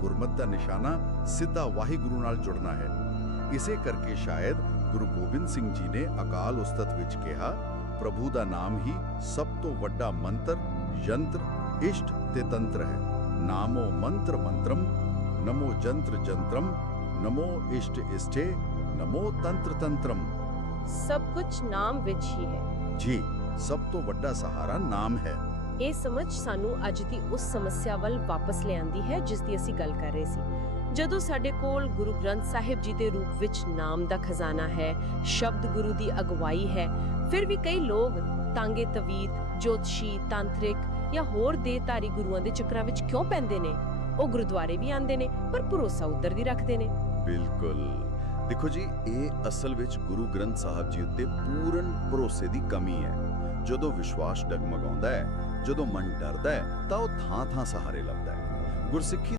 ਗੁਰਮਤ ਦਾ ਨਿਸ਼ਾਨਾ ਸਿੱਧਾ ਵਾਹਿਗੁਰੂ ਨਾਲ ਜੁੜਨਾ ਹੈ ਇਸੇ ਕਰਕੇ ਸ਼ਾਇਦ ਗੁਰੂ ਗੋਬਿੰਦ ਸਿੰਘ ਜੀ ਨੇ ਅਕਾਲ ਉਸਤਤ ਵਿੱਚ ਕਿਹਾ ਪ੍ਰਭੂ ਦਾ ਨਾਮ ਹੀ ਸਭ ਤੋਂ ਵੱਡਾ ਮੰਤਰ ਯੰਤਰ ਇਸ਼ਟ ਤੇ ਤੰਤਰ ਹੈ ਨਾਮੋ ਮੰਤਰ ਮੰਤਰਮ ਨਮੋ ਜੰਤਰ ਜੰਤਰਮ ਨਮੋ ਇਸ਼ਟ ਇਸ਼ਟੇ ਨਮੋ ਤੰਤਰ ਤੰਤਰਮ ਸਭ ਕੁਝ ਨਾਮ ਵਿੱਚ ਹੀ ਹੈ ਜੀ ਸਭ ਤੋਂ ਵੱਡਾ ਸਹਾਰਾ ਨਾਮ ਹੈ ਇਹ ਸਮਝ ਸਾਨੂੰ ਅੱਜ ਦੀ ਉਸ ਸਮੱਸਿਆ ਵੱਲ ਵਾਪਸ ਲਿਆਂਦੀ ਹੈ, ਜਿਸ ਦੀ ਅਸੀਂ ਗੱਲ ਕਰ ਰਹੇ ਸੀ। ਜਦੋਂ ਸਾਡੇ ਕੋਲ ਗੁਰੂ ਗ੍ਰੰਥ ਸਾਹਿਬ ਜੀ ਦੇ ਰੂਪ ਵਿੱਚ ਨਾਮ ਦਾ ਖਜ਼ਾਨਾ ਹੈ, ਸ਼ਬਦ ਗੁਰੂ ਦੀ ਅਗਵਾਈ ਹੈ, ਫਿਰ ਵੀ ਕਈ ਲੋਕ ਤਾਂਗੇ ਤਵੀਤ, ਜੋਤਸ਼ੀ, ਤਾਂਤਰਿਕ ਜਾਂ ਹੋਰ ਦੇਹਧਾਰੀ ਗੁਰੂਆਂ ਦੇ ਚੱਕਰਾਂ ਵਿੱਚ ਕਿਉਂ ਪੈਂਦੇ ਨੇ? ਉਹ ਗੁਰਦੁਆਰੇ ਵੀ ਆਉਂਦੇ ਨੇ, ਪਰ ਭਰੋਸਾ ਉੱਧਰ ਦੀ ਰੱਖਦੇ ਨੇ। ਬਿਲਕੁਲ। ਦੇਖੋ ਜੀ, ਇਹ ਅਸਲ ਵਿੱਚ ਗੁਰੂ ਗ੍ਰੰਥ ਸਾਹਿਬ ਜੀ ਉੱਤੇ ਪੂਰਨ ਭਰੋਸੇ ਦੀ ਕਮੀ ਹੈ। ਜਦੋਂ ਵਿਸ਼ਵਾਸ ਡਗਮਗਾਉਂਦਾ ਹੈ ਜਦੋਂ ਮਨ ਡਰਦਾ ਹੈ ਤਾਂ ਉਹ ਥਾਂ-ਥਾਂ ਸਹਾਰੇ ਲੱਭਦਾ ਹੈ। ਗੁਰਸਿੱਖੀ